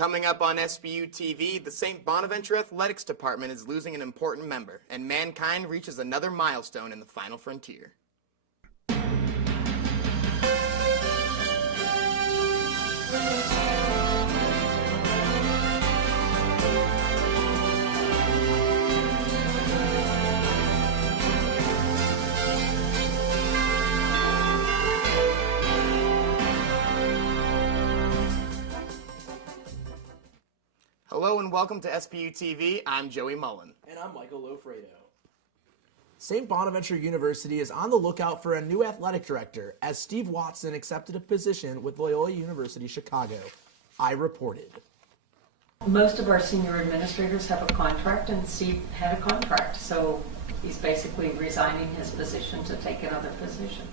Coming up on SBU TV, the St. Bonaventure Athletics Department is losing an important member, and mankind reaches another milestone in the final frontier. Hello and welcome to SBU TV. I'm Joey Mullin. And I'm Michael Loffredo. St. Bonaventure University is on the lookout for a new athletic director as Steve Watson accepted a position with Loyola University Chicago. I reported. Most of our senior administrators have a contract, and Steve had a contract, so he's basically resigning his position to take another position.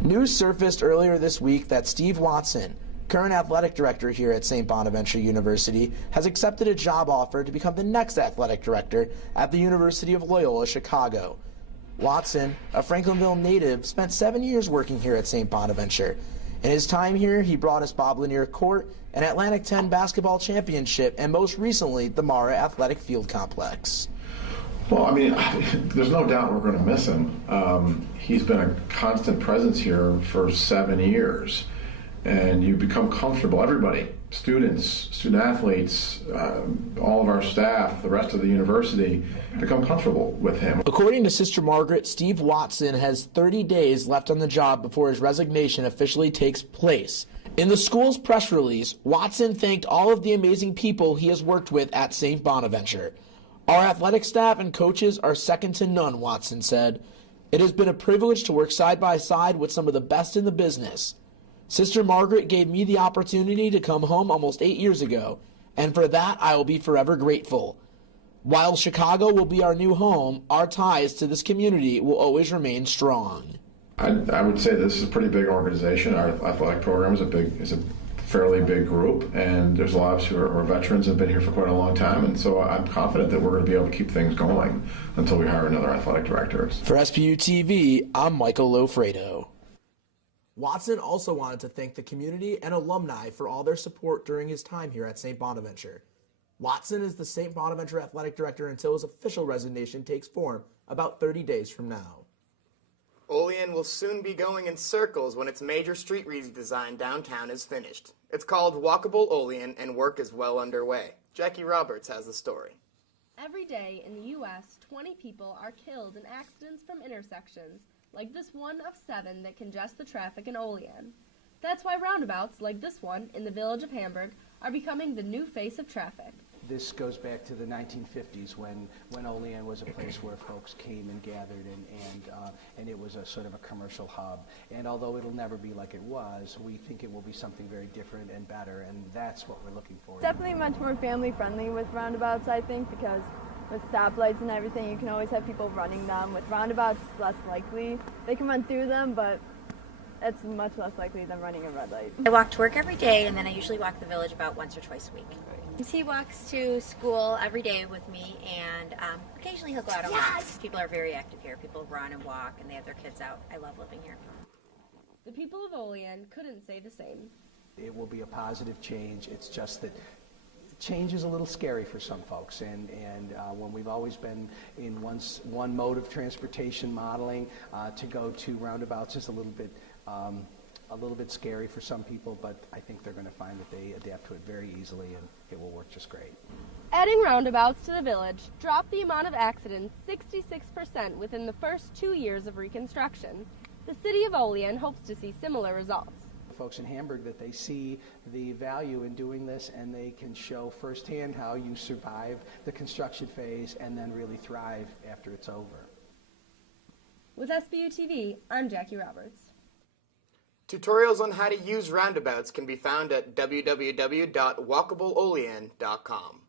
News surfaced earlier this week that Steve Watson, current athletic director here at St. Bonaventure University, has accepted a job offer to become the next athletic director at the University of Loyola Chicago. Watson, a Franklinville native, spent 7 years working here at St. Bonaventure. In his time here, he brought us Bob Lanier Court, an Atlantic 10 basketball championship, and most recently, the Mara Athletic Field Complex. Well, I mean, there's no doubt we're going to miss him. He's been a constant presence here for 7 years. And you become comfortable, everybody, students, student athletes, all of our staff, the rest of the university, become comfortable with him. According to Sister Margaret, Steve Watson has 30 days left on the job before his resignation officially takes place. In the school's press release, Watson thanked all of the amazing people he has worked with at St. Bonaventure. Our athletic staff and coaches are second to none, Watson said. It has been a privilege to work side by side with some of the best in the business. Sister Margaret gave me the opportunity to come home almost 8 years ago, and for that I will be forever grateful. While Chicago will be our new home, our ties to this community will always remain strong. I would say this is a pretty big organization. Our athletic program is a fairly big group, and there's a lot of us who are veterans and have been here for quite a long time, and so I'm confident that we're going to be able to keep things going until we hire another athletic director. For SBU TV, I'm Michael Loffredo. Watson also wanted to thank the community and alumni for all their support during his time here at St. Bonaventure. Watson is the St. Bonaventure Athletic Director until his official resignation takes form about 30 days from now. Olean will soon be going in circles when its major street redesign downtown is finished. It's called Walkable Olean, and work is well underway. Jackie Roberts has the story. Every day in the U.S., 20 people are killed in accidents from intersections, like this one of 7 that congest the traffic in Olean. That's why roundabouts like this one in the village of Hamburg are becoming the new face of traffic. This goes back to the 1950s when Olean was a place where folks came and gathered, and it was a sort of a commercial hub. And although it'll never be like it was, we think it will be something very different and better, and that's what we're looking for. Definitely much more family friendly with roundabouts, I think, because with stoplights and everything, you can always have people running them. With roundabouts, it's less likely. They can run through them, but it's much less likely than running a red light. I walk to work every day, and then I usually walk the village about once or twice a week. He walks to school every day with me, and occasionally he'll go out on walks. People are very active here. People run and walk, and they have their kids out. I love living here. The people of Olean couldn't say the same. It will be a positive change. It's just that change is a little scary for some folks, and when we've always been in one mode of transportation modeling, to go to roundabouts is a little bit scary for some people, but I think they're going to find that they adapt to it very easily, and it will work just great. Adding roundabouts to the village dropped the amount of accidents 66% within the first 2 years of reconstruction. The city of Olean hopes to see similar results. Folks in Hamburg, that they see the value in doing this, and they can show firsthand how you survive the construction phase and then really thrive after it's over. With SBU TV, I'm Jackie Roberts. Tutorials on how to use roundabouts can be found at www.walkableolean.com.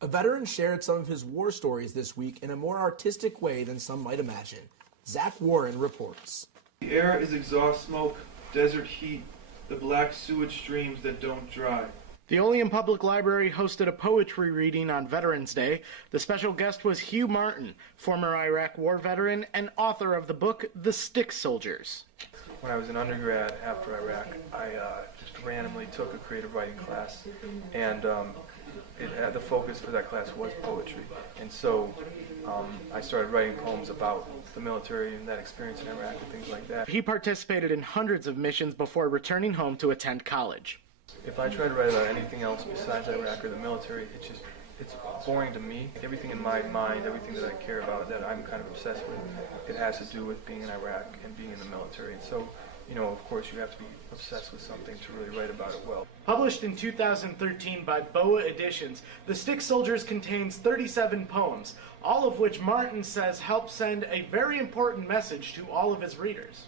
A veteran shared some of his war stories this week in a more artistic way than some might imagine. Zach Warren reports. The air is exhaust smoke, desert heat, the black sewage streams that don't dry. The Olean Public Library hosted a poetry reading on Veterans Day. The special guest was Hugh Martin, former Iraq war veteran and author of the book The Stick Soldiers. When I was an undergrad after Iraq, I just randomly took a creative writing class, and the focus for that class was poetry. And so I started writing poems about the military and that experience in Iraq and things like that. He participated in hundreds of missions before returning home to attend college. If I try to write about anything else besides Iraq or the military, it's boring to me. Everything in my mind, everything that I care about, that I'm kind of obsessed with, it has to do with being in Iraq and being in the military. And so, you know, of course, you have to be obsessed with something to really write about it well. Published in 2013 by BOA Editions, The Stick Soldiers contains 37 poems, all of which Martin says help send a very important message to all of his readers.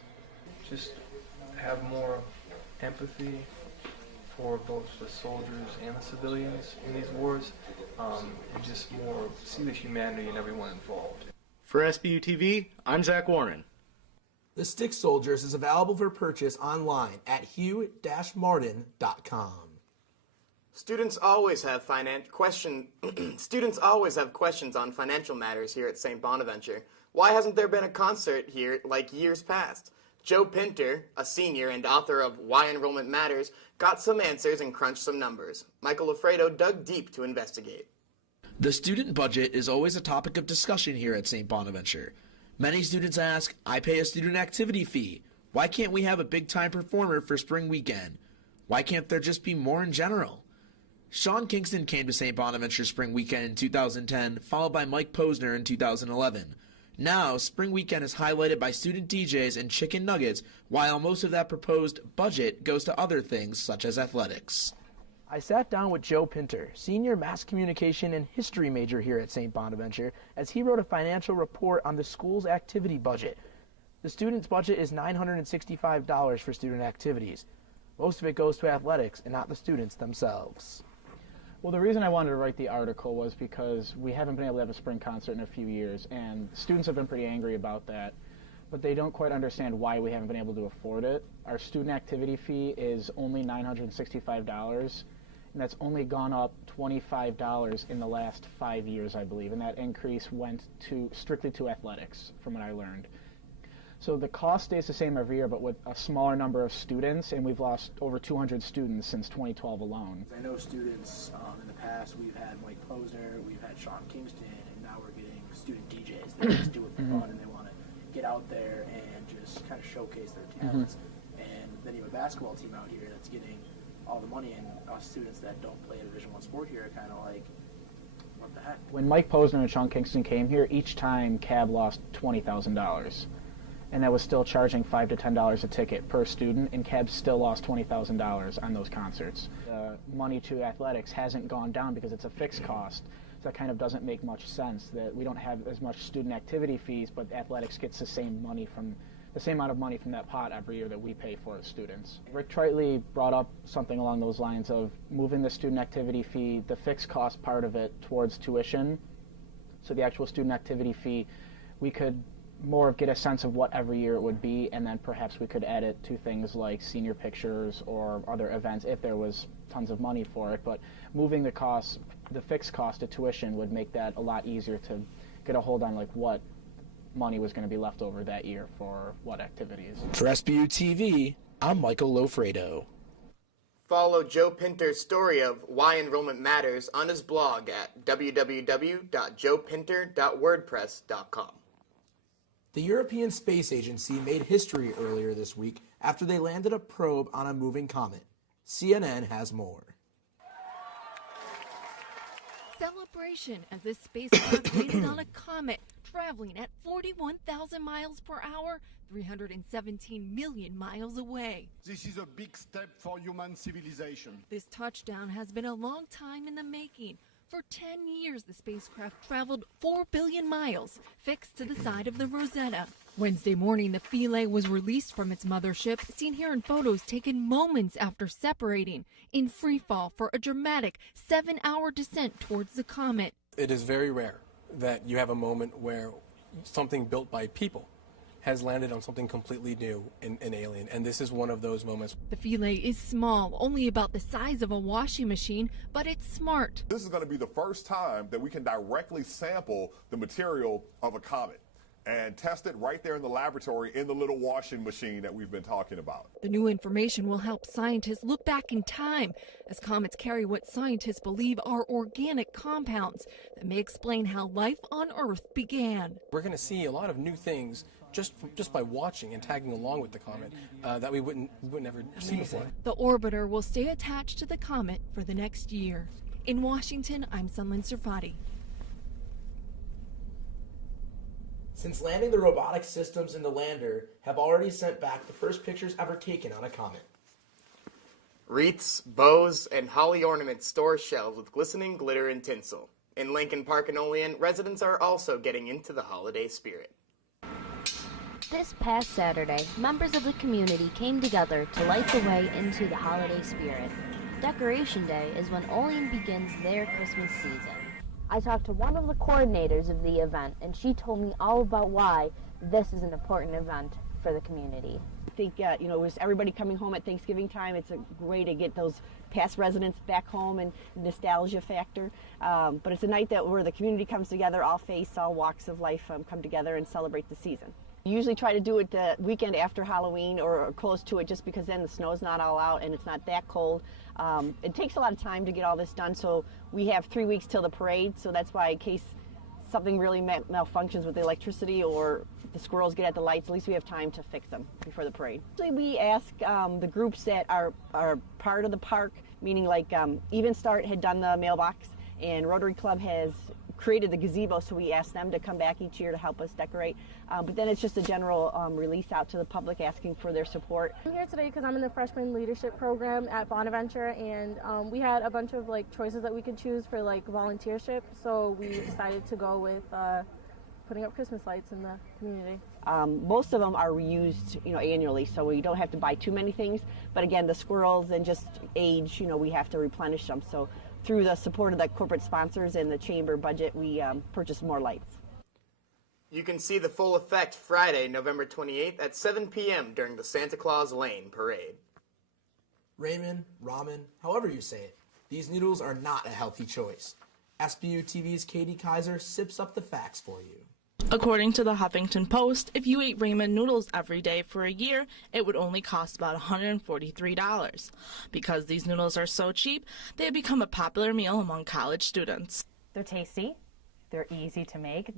Just have more empathy for both the soldiers and the civilians in these wars, and just more see the humanity in everyone involved. For SBU TV, I'm Zach Warren. The Stick Soldiers is available for purchase online at hugh-martin.com. Students always have questions on financial matters here at St. Bonaventure. Why hasn't there been a concert here like years past? Joe Pinter, a senior and author of Why Enrollment Matters, got some answers and crunched some numbers. Michael Loffredo dug deep to investigate. The student budget is always a topic of discussion here at St. Bonaventure. Many students ask, I pay a student activity fee. Why can't we have a big-time performer for spring weekend? Why can't there just be more in general? Sean Kingston came to St. Bonaventure spring weekend in 2010, followed by Mike Posner in 2011. Now, spring weekend is highlighted by student DJs and chicken nuggets, while most of that proposed budget goes to other things such as athletics. I sat down with Joe Pinter, senior mass communication and history major here at St. Bonaventure, as he wrote a financial report on the school's activity budget. The student's budget is $965 for student activities. Most of it goes to athletics and not the students themselves. Well, the reason I wanted to write the article was because we haven't been able to have a spring concert in a few years, and students have been pretty angry about that, but they don't quite understand why we haven't been able to afford it. Our student activity fee is only $965, and that's only gone up $25 in the last 5 years, I believe, and that increase went strictly to athletics, from what I learned. So the cost stays the same every year, but with a smaller number of students, and we've lost over 200 students since 2012 alone. I know students in the past, we've had Mike Posner, we've had Sean Kingston, and now we're getting student DJs. They just do it for fun, and they want to get out there and just kind of showcase their talents. And then you have a basketball team out here that's getting all the money, and us students that don't play a Division I sport here are kind of like, what the heck? When Mike Posner and Sean Kingston came here, each time CAB lost $20,000. And that was still charging $5 to $10 a ticket per student, and CAB still lost $20,000 on those concerts. Money to athletics hasn't gone down because it's a fixed cost, so that kind of doesn't make much sense that we don't have as much student activity fees, but athletics gets the same amount of money from that pot every year that we pay for as students. Rick Tritley brought up something along those lines of moving the student activity fee, the fixed cost part of it, towards tuition. So the actual student activity fee, we could more get a sense of what every year it would be, and then perhaps we could add it to things like senior pictures or other events if there was tons of money for it. But moving the fixed cost to tuition would make that a lot easier to get a hold on like what money was going to be left over that year for what activities. For SBU TV, I'm Michael Loffredo. Follow Joe Pinter's story of Why Enrollment Matters on his blog at www.joepinter.wordpress.com. The European Space Agency made history earlier this week after they landed a probe on a moving comet. CNN has more. Celebration as this spacecraft landed on a comet traveling at 41,000 miles per hour, 317 million miles away. This is a big step for human civilization. This touchdown has been a long time in the making. For 10 years, the spacecraft traveled 4 billion miles, fixed to the side of the Rosetta. Wednesday morning, the Philae was released from its mothership, seen here in photos taken moments after separating, in free fall for a dramatic 7-hour descent towards the comet. It is very rare that you have a moment where something built by people has landed on something completely new and alien, and this is one of those moments. The Philae is small, only about the size of a washing machine, but it's smart. This is going to be the first time that we can directly sample the material of a comet. and test it right there in the laboratory in the little washing machine that we've been talking about. The new information will help scientists look back in time, as comets carry what scientists believe are organic compounds that may explain how life on Earth began. We're going to see a lot of new things just by watching and tagging along with the comet that we wouldn't ever see before. The orbiter will stay attached to the comet for the next year. In Washington, I'm Sunlin Surfati. Since landing, the robotic systems in the lander have already sent back the first pictures ever taken on a comet. Wreaths, bows, and holly ornaments store shelves with glistening glitter and tinsel. In Lincoln Park and Olean, residents are also getting into the holiday spirit. This past Saturday, members of the community came together to light the way into the holiday spirit. Decoration Day is when Olean begins their Christmas season. I talked to one of the coordinators of the event, and she told me all about why this is an important event for the community. I think, it was everybody coming home at Thanksgiving time. It's a way to get those past residents back home and nostalgia factor. But it's a night where the community comes together, all faiths, all walks of life come together and celebrate the season. We usually try to do it the weekend after Halloween or close to it, just because then the snow's not all out and it's not that cold. It takes a lot of time to get all this done, so we have 3 weeks till the parade, so that's why in case something really malfunctions with the electricity or the squirrels get at the lights, at least we have time to fix them before the parade. We ask the groups that are part of the park, meaning like Even Start had done the mailbox, and Rotary Club has created the gazebo, so we ask them to come back each year to help us decorate. But then it's just a general release out to the public asking for their support. I'm here today because I'm in the freshman leadership program at Bonaventure, and we had a bunch of choices that we could choose for volunteership, so we decided to go with putting up Christmas lights in the community. Most of them are reused, annually, so we don't have to buy too many things. But again, the squirrels and just age, we have to replenish them. So through the support of the corporate sponsors and the chamber budget, we purchase more lights. You can see the full effect Friday, November 28th at 7 p.m. during the Santa Claus Lane Parade. Ramen, ramen, however you say it, these noodles are not a healthy choice. SBU TV's Katie Kaiser sips up the facts for you. According to the Huffington Post, if you ate ramen noodles every day for a year, it would only cost about $143. Because these noodles are so cheap, they have become a popular meal among college students. They're tasty, they're easy to make,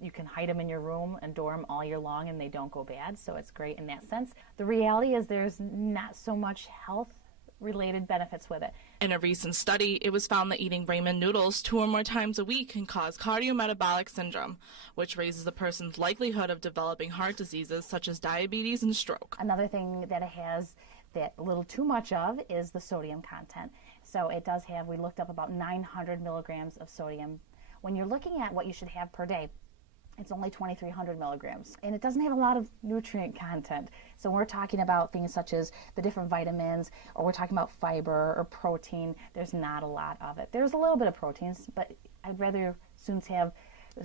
you can hide them in your room and dorm all year long and they don't go bad, so it's great in that sense. The reality is there's not so much health-related benefits with it. In a recent study, it was found that eating ramen noodles 2 or more times a week can cause cardiometabolic syndrome, which raises a person's likelihood of developing heart diseases such as diabetes and stroke. Another thing that it has that a little too much of is the sodium content. So it does have, we looked up about 900 milligrams of sodium. When you're looking at what you should have per day, it's only 2,300 milligrams, and it doesn't have a lot of nutrient content. So we're talking about things such as the different vitamins, or we're talking about fiber or protein. There's not a lot of it. There's a little bit of proteins, but I'd rather students have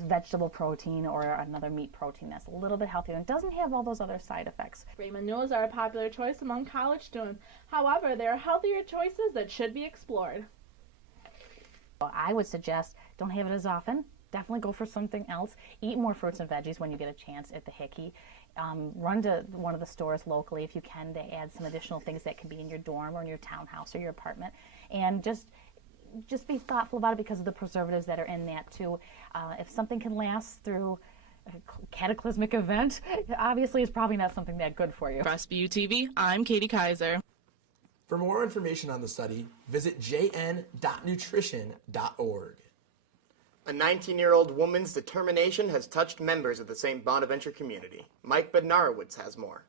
vegetable protein or another meat protein that's a little bit healthier and doesn't have all those other side effects. Ramen noodles are a popular choice among college students. However, there are healthier choices that should be explored. I would suggest don't have it as often. Definitely go for something else. Eat more fruits and veggies when you get a chance at the Hickey. Run to one of the stores locally if you can to add some additional things that can be in your dorm or in your townhouse or your apartment. And just be thoughtful about it because of the preservatives that are in that too. If something can last through a cataclysmic event, obviously it's probably not something that good for you. For SBU TV, I'm Katie Kaiser. For more information on the study, visit jn.nutrition.org. A 19-year-old woman's determination has touched members of the St. Bonaventure community. Mike Bednarowicz has more.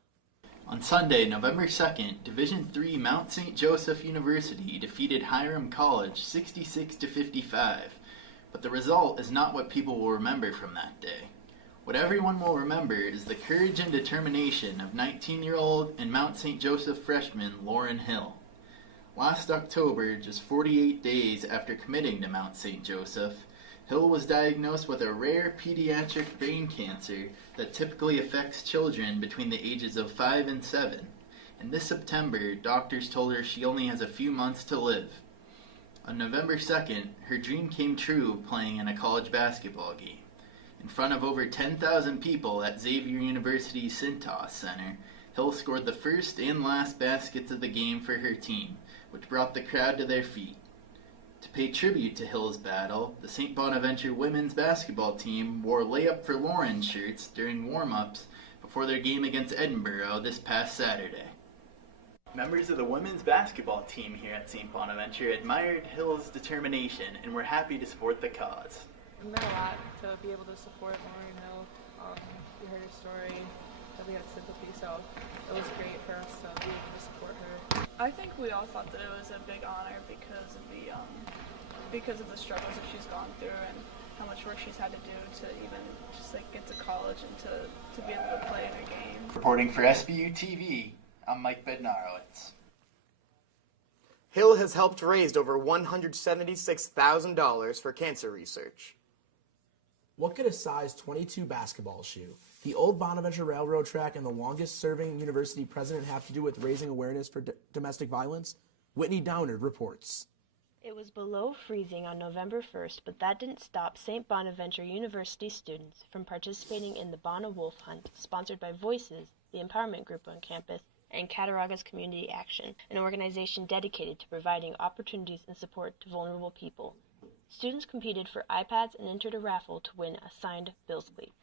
On Sunday, November 2nd, Division III Mount St. Joseph University defeated Hiram College 66-55. But the result is not what people will remember from that day. What everyone will remember is the courage and determination of 19-year-old and Mount St. Joseph freshman Lauren Hill. Last October, just 48 days after committing to Mount St. Joseph, Hill was diagnosed with a rare pediatric brain cancer that typically affects children between the ages of 5 and 7. And this September, doctors told her she only has a few months to live. On November 2nd, her dream came true playing in a college basketball game. In front of over 10,000 people at Xavier University's Cintas Center, Hill scored the first and last baskets of the game for her team, which brought the crowd to their feet. To pay tribute to Hill's battle, the St. Bonaventure women's basketball team wore Layup for Lauren shirts during warm-ups before their game against Edinburough this past Saturday. Members of the women's basketball team here at St. Bonaventure admired Hill's determination and were happy to support the cause. It meant a lot to be able to support Lauren Hill. We heard her story, that we had sympathy, so it was great for us to be able to support her. I think we all thought that it was a big honor because of the struggles that she's gone through and how much work she's had to do to even just like get to college and to be able to play in a game. Reporting for SBU TV, I'm Mike Bednarowicz. Hill has helped raise over $176,000 for cancer research. What could a size 22 basketball shoe, the old Bonaventure Railroad track, and the longest-serving university president have to do with raising awareness for domestic violence? Whitney Downard reports. It was below freezing on November 1st, but that didn't stop St. Bonaventure University students from participating in the Bona Wolf Hunt, sponsored by Voices, the empowerment group on campus, and Cattaraugus Community Action, an organization dedicated to providing opportunities and support to vulnerable people. Students competed for iPads and entered a raffle to win a signed Bill Sleep.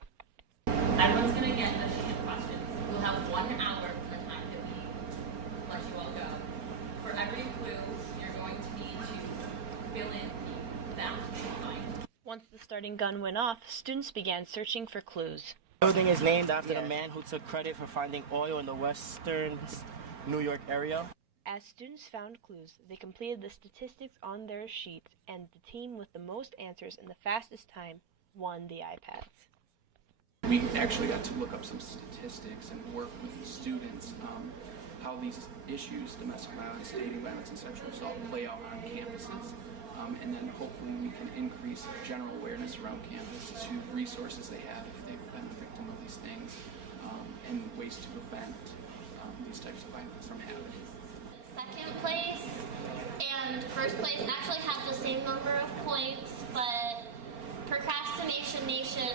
Everyone's going to get a sheet of questions. We'll have 1 hour from the time that we let you all go. For every clue, you're going to need to fill in the outline. Once the starting gun went off, students began searching for clues. The building is named after the man who took credit for finding oil in the western New York area. As students found clues, they completed the statistics on their sheets, and the team with the most answers in the fastest time won the iPads. We actually got to look up some statistics and work with the students, how these issues, domestic violence, dating violence, and sexual assault, play out on campuses. And then hopefully we can increase general awareness around campus to resources they have if they've been a victim of these things, and ways to prevent these types of violence from happening. Second place and first place actually had the same number of points, but Procrastination Nation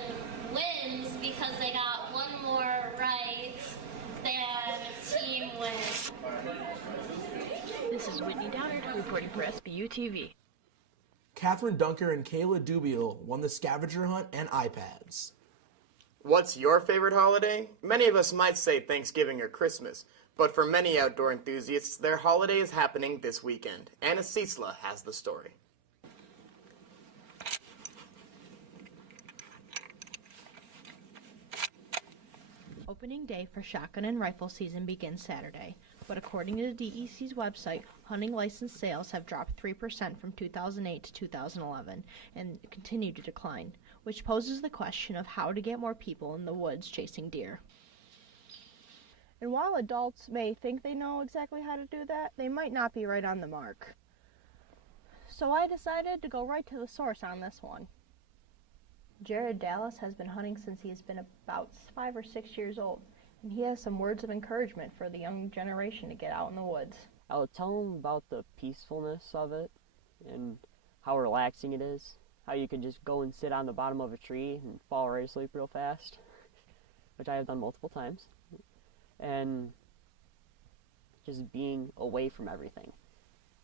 wins because they got one more right than Team Win. This is Whitney Downard reporting for SBU TV. Catherine Dunker and Kayla Dubiel won the scavenger hunt and iPads. What's your favorite holiday? Many of us might say Thanksgiving or Christmas, but for many outdoor enthusiasts, their holiday is happening this weekend. Anna Ciesla has the story. Opening day for shotgun and rifle season begins Saturday, but according to the DEC's website, hunting license sales have dropped 3% from 2008 to 2011 and continue to decline, which poses the question of how to get more people in the woods chasing deer. And while adults may think they know exactly how to do that, they might not be right on the mark. So I decided to go right to the source on this one. Jared Dallas has been hunting since he has been about 5 or 6 years old, and he has some words of encouragement for the young generation to get out in the woods. I would tell them about the peacefulness of it and how relaxing it is, how you can just go and sit on the bottom of a tree and fall right asleep real fast, which I have done multiple times, and just being away from everything.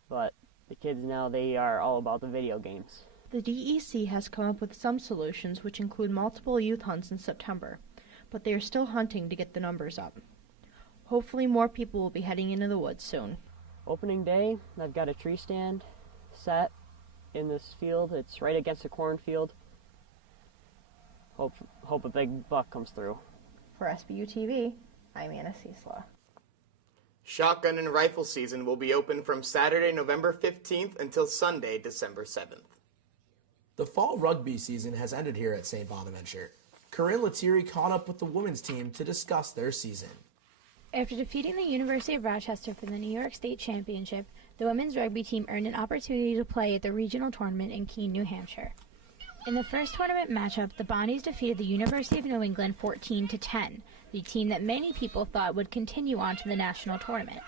But the kids now, they are all about the video games. The DEC has come up with some solutions which include multiple youth hunts in September, but they are still hunting to get the numbers up. Hopefully more people will be heading into the woods soon. Opening day, I've got a tree stand set in this field. It's right against the cornfield. Hope a big buck comes through. For SBU TV, I'm Anna Ciesla. Shotgun and rifle season will be open from Saturday, November 15th until Sunday, December 7th. The fall rugby season has ended here at St. Bonaventure. Corinne Lettieri caught up with the women's team to discuss their season. After defeating the University of Rochester for the New York State Championship, the women's rugby team earned an opportunity to play at the regional tournament in Keene, New Hampshire. In the first tournament matchup, the Bonnies defeated the University of New England 14-10, the team that many people thought would continue on to the national tournament.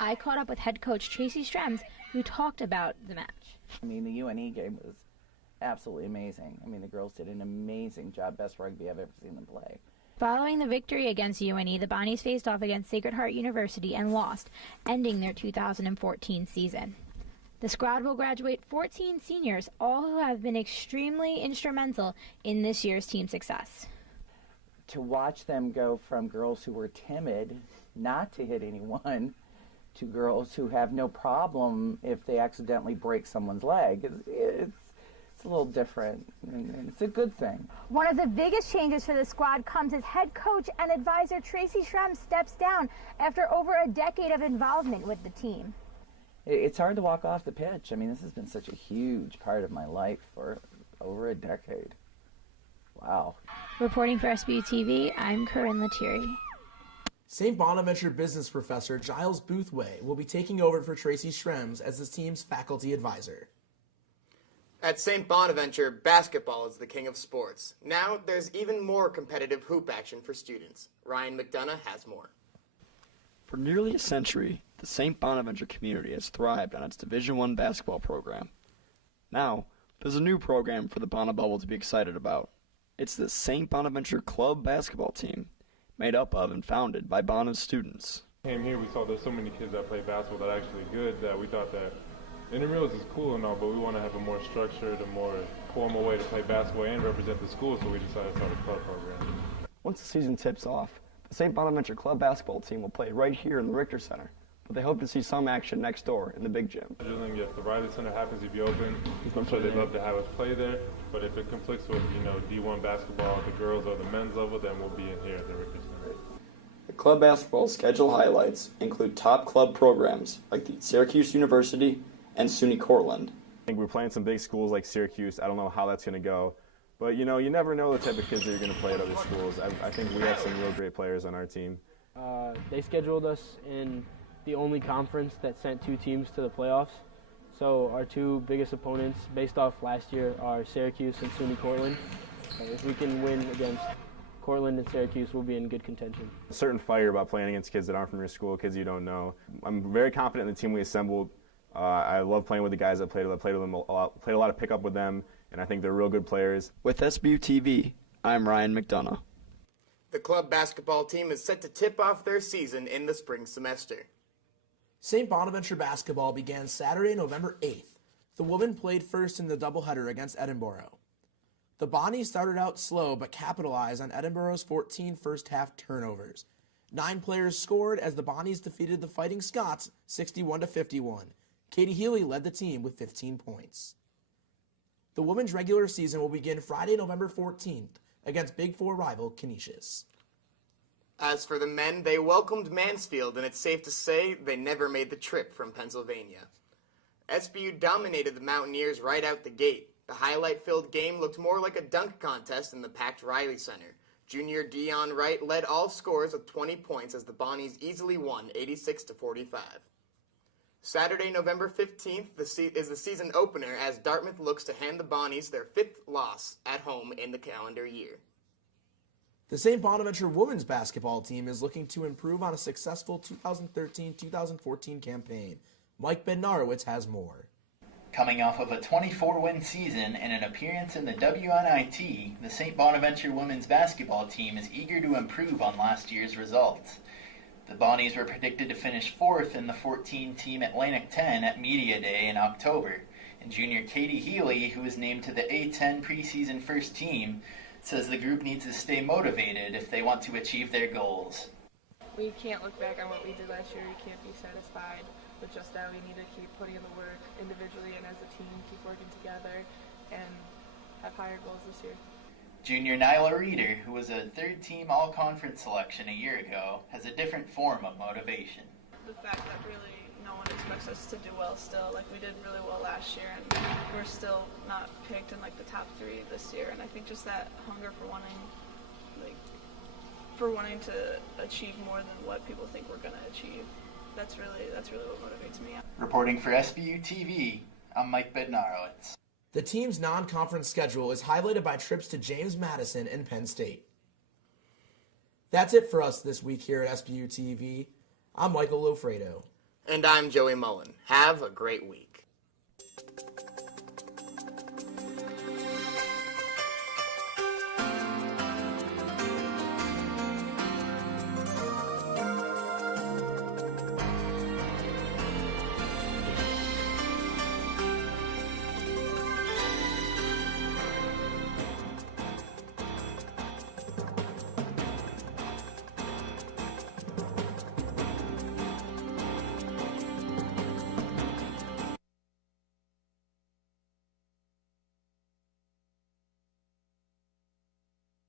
I caught up with head coach Tracy Strems, who talked about the match. I mean, the UNE game was absolutely amazing. I mean, the girls did an amazing job, best rugby I've ever seen them play. Following the victory against UNE, the Bonnies faced off against Sacred Heart University and lost, ending their 2014 season. The squad will graduate 14 seniors, all who have been extremely instrumental in this year's team success. To watch them go from girls who were timid, not to hit anyone, to girls who have no problem if they accidentally break someone's leg, it's a little different, and it's a good thing. One of the biggest changes for the squad comes as head coach and advisor Tracy Schremm steps down after over a decade of involvement with the team. It's hard to walk off the pitch. I mean, this has been such a huge part of my life for over a decade. Wow. Reporting for SBU TV, I'm Corinne Lettieri. St. Bonaventure business professor Giles Boothway will be taking over for Tracy Schrems as the team's faculty advisor. At St. Bonaventure, basketball is the king of sports. Now there's even more competitive hoop action for students. Ryan McDonough has more. For nearly a century, the St. Bonaventure community has thrived on its Division I basketball program. Now, there's a new program for the Bona Bubble to be excited about. It's the St. Bonaventure Club basketball team, made up of and founded by Bona's students. Came here, we saw there's so many kids that play basketball that are actually good that we thought that intramurals is cool and all, but we want to have a more structured, a more formal way to play basketball and represent the school, so we decided to start a club program. Once the season tips off, the St. Bonaventure Club basketball team will play right here in the Richter Center, but they hope to see some action next door in the big gym. Yes, the Riley Center happens to be open. I'm sure they'd love to have us play there, but if it conflicts with, D1 basketball, the girls or the men's level, then we'll be in here at the Richter Center. The club basketball schedule highlights include top club programs like the Syracuse University and SUNY Cortland. I think we're playing some big schools like Syracuse. I don't know how that's going to go. But, you never know the type of kids that you're going to play at other schools. I think we have some real great players on our team. They scheduled us in the only conference that sent 2 teams to the playoffs. So our 2 biggest opponents, based off last year, are Syracuse and SUNY Cortland. If we can win against Cortland and Syracuse, we'll be in good contention. A certain fire about playing against kids that aren't from your school, kids you don't know. I'm very confident in the team we assembled. I love playing with the guys that played with them a lot, played a lot of pickup with them, and I think they're real good players. With SBU TV, I'm Ryan McDonough. The club basketball team is set to tip off their season in the spring semester. St. Bonaventure basketball began Saturday, November 8th. The women played first in the doubleheader against Edinburough. The Bonnies started out slow but capitalized on Edinburough's 14 first-half turnovers. 9 players scored as the Bonnies defeated the Fighting Scots 61-51. Katie Healy led the team with 15 points. The women's regular season will begin Friday, November 14th against Big Four rival Canisius. As for the men, they welcomed Mansfield, and it's safe to say they never made the trip from Pennsylvania. SBU dominated the Mountaineers right out the gate. The highlight-filled game looked more like a dunk contest in the packed Riley Center. Junior Dion Wright led all scorers with 20 points as the Bonnies easily won 86-45. Saturday, November 15th is the season opener as Dartmouth looks to hand the Bonnies their 5th loss at home in the calendar year. The St. Bonaventure women's basketball team is looking to improve on a successful 2013-2014 campaign. Mike Bednarowicz has more. Coming off of a 24-win season and an appearance in the WNIT, the St. Bonaventure women's basketball team is eager to improve on last year's results. The Bonnies were predicted to finish 4th in the 14-team Atlantic 10 at Media Day in October, and junior Katie Healy, who was named to the A10 preseason first team, says the group needs to stay motivated if they want to achieve their goals. We can't look back on what we did last year. We can't be satisfied with just that. We need to keep putting in the work individually and as a team, keep working together, and have higher goals this year. Junior Nyla Reeder, who was a 3rd-team all-conference selection a year ago, has a different form of motivation. The fact that really no one expects us to do well still. Like, we did really well last year, and we're still not picked in, the top 3 this year. And I think just that hunger for wanting to achieve more than what people think we're going to achieve, that's really what motivates me. Reporting for SBU TV, I'm Mike Bednarowicz. The team's non-conference schedule is highlighted by trips to James Madison and Penn State. That's it for us this week here at SBU TV. I'm Michael Loffredo. And I'm Joey Mullin. Have a great week.